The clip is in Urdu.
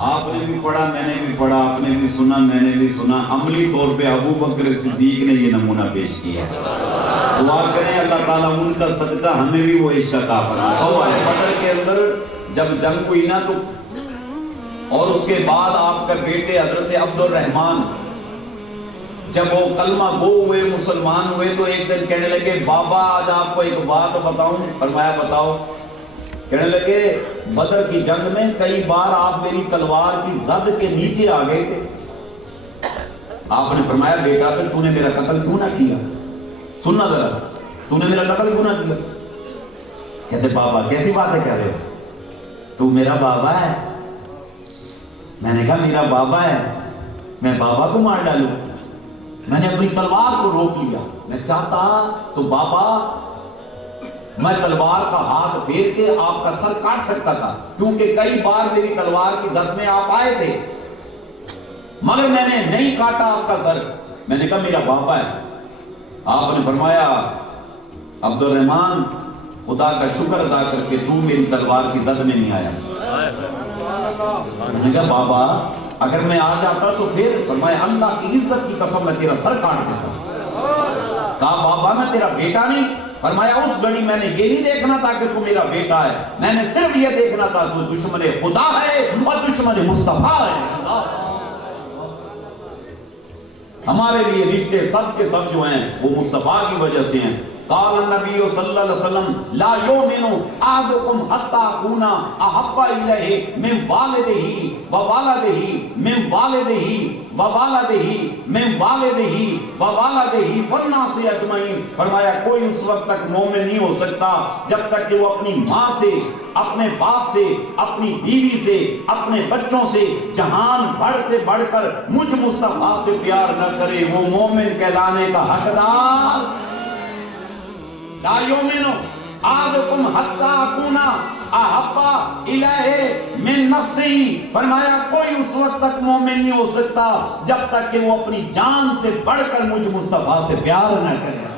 آپ نے بھی پڑھا، میں نے بھی پڑھا، آپ نے بھی سنا، میں نے بھی سنا۔ عملی طور پہ ابو بکر صدیق نے یہ نمونہ پیش کیا۔ دعا کریں اللہ تعالیٰ ان کا صدقہ ہمیں بھی وہ عشق عطا فرمائے۔ غزوہ بدر کے اندر جب جنگ ہوئی نا تو اور اس کے بعد آپ کا بیٹے حضرت عبد الرحمن جب وہ کلمہ گو ہوئے، مسلمان ہوئے، تو ایک دن کہنے لگے بابا آج آپ کو ایک بات بتاؤں۔ فرمایا بتاؤ۔ کہنے لگے بدر کی جنگ میں کئی بار آپ میری تلوار کی زد کے نیچے آ گئے تھے۔ آپ نے فرمایا بیٹا پھر تو نے میرا قتل کیوں نہ کیا؟ سننا ذرا، تو نے میرا قتل کیوں نہ کیا؟ کہتے بابا کیسی بات ہے کہہ رہے ہو؟ تو میرا بابا ہے۔ میں نے کہا میرا بابا ہے، میں بابا کو مار ڈالوں؟ میں نے اپنی تلوار کو روک لیا، میں چاہتا تو بابا میں تلوار کا ہاتھ پھیر کے آپ کا سر کاٹ سکتا تھا، کیونکہ کئی بار میری تلوار کی زد میں آپ آئے تھے، مگر میں نے نہیں کاٹا آپ کا سر۔ میں نے کہا میرا بابا ہے۔ آپ نے فرمایا عبد الرحمن خدا کا شکر ادا کر کے تو میری تلوار کی زد میں نہیں آیا۔ میں نے کہا بابا اگر میں آ جاتا تو پھر؟ فرمایا اللہ کی عزت کی قسم میں تیرا سر کاٹ دیتا۔ کہا بابا میں تیرا بیٹا نہیں؟ فرمایا اس گھڑی میں نے یہ نہیں دیکھنا تھا کہ تو میرا بیٹا ہے، میں نے صرف یہ دیکھنا تھا تو دشمن خدا ہے اور دشمن مصطفیٰ ہے۔ ہمارے لیے رشتے سب کے سب جو ہیں وہ مصطفیٰ کی وجہ سے ہیں۔ قال النبی صلی اللہ علیہ وسلم لا یؤمن احدکم حتی اکون احب الیہ من والدہ ووالدہ من والدہ ووالدہ من والدہ ووالدہ والناس اجمعین۔ فرمایا کوئی اس وقت تک مومن نہیں ہو سکتا جب تک کہ وہ اپنی ماں سے، اپنے باپ سے، اپنی بیوی سے، اپنے بچوں سے، جہان بھر سے بڑھ کر مجھ مصطفیٰ سے پیار نہ کرے، وہ مومن کہلانے کا حقدار۔ لا یؤمن احدکم حتی اکون احب الیہ من نفسہ۔ فرمایا کوئی اس وقت تک مومن نہیں ہو سکتا جب تک کہ وہ اپنی جان سے بڑھ کر مجھ مصطفیٰ سے پیار نہ کرے۔